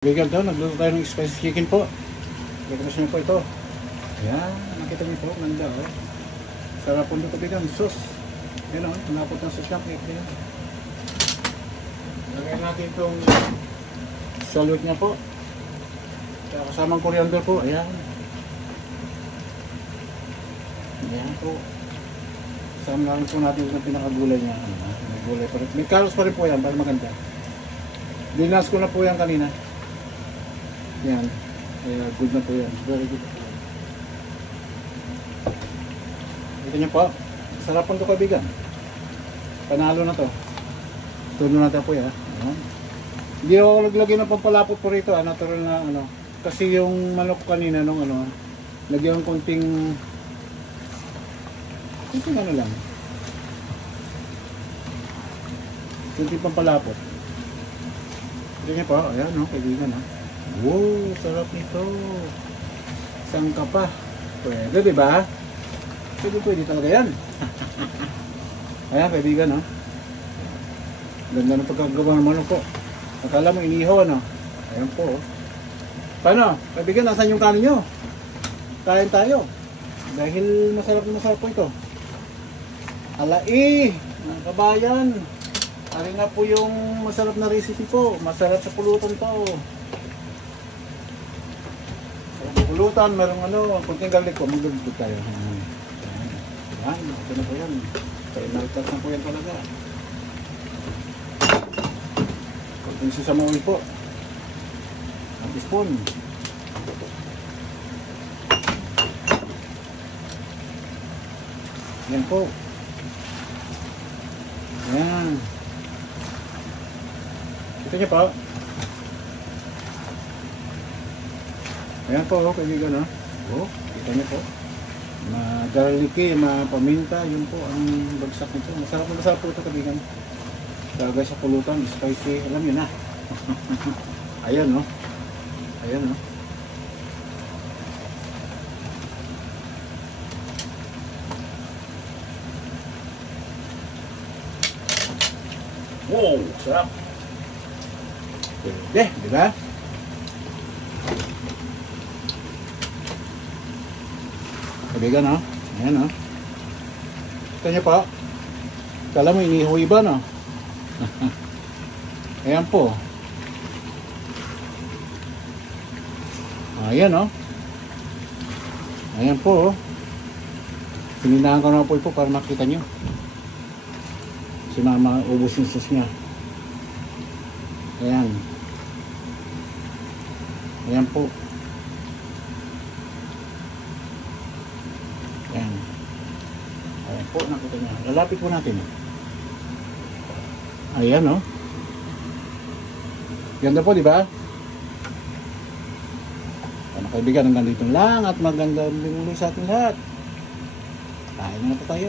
Kaibigan to, nagluto tayo ng spicy chicken po. Rekomendasyon niyo po ito. Ayan, nakita niyo po, ganda oh. Sarap po nito kaibigan, sauce. Ayan o, tunapot ng sauce niya kaibigan. Lagyan natin itong salute niya po. Kaya kasamang coriander po, ayan. Ayan po. Kasama na rin po natin yung pinakagulay niya. May gulay pa rin. May carrots pa rin po yan, para maganda. Dinas ko na po yan kanina. Yan, kaya good na po yan, very good. Ito nyo po, sarapan to kaibigan. Panalo na to. Tuno natin po yan. Hindi ako naglagay ng pampalapot po rito, natural na ano. Kasi yung manok kanina nung ano, lagyan ng konting ano lang, konting pampalapot. Ito nyo po, ayan o, kaibigan o. Wow, sarap nito. Isang ka pa. Pwede, diba? Pwede talaga yan. Ayan, kaibigan, no? Ganda ng pagkagawa ng manok po. Akala mo, inihaw, no? Ayan po. Paano? Kaibigan, nasan yung kanin nyo? Kain tayo. Dahil masarap po ito. Alai, mga kabayan. Ari na po yung masarap na recipe po. Masarap sa pulutan to. Pulutan, merong ano, kunting garlic ko, maglulog tayo. Ayan, ito na po yan. Kaya nalitas na po yan talaga. Kunting sesame oil po. Ang spoon. Yan po. Ayan. Ito niya po. Ayan po, kaibigan, no? Oh, kita niyo po. Garlic, paminta, yun po ang bagsak nito. Masarap po ito, kaibigan. Talaga sa pulutan, spicy, alam yun na. Ayan, no? Ayan, no? Wow, sarap. Pwede, di ba? Kaibigan, no? Ayan, no? Ito nyo po. Kala mo, inihuwi ba, no? Ayan po. Ayan, no? Ayan po. Pininahan ko na po ito para makita nyo. Si mama, ubos yung sauce niya. Ayan. Ayan po. Ayan. Ayan po, nakita niya. Lalapit po natin. Ayan, no? Ganda po, di ba? Ano, kaibigan, hanggang dito lang at magandang muli sa ating lahat. Kain na po tayo.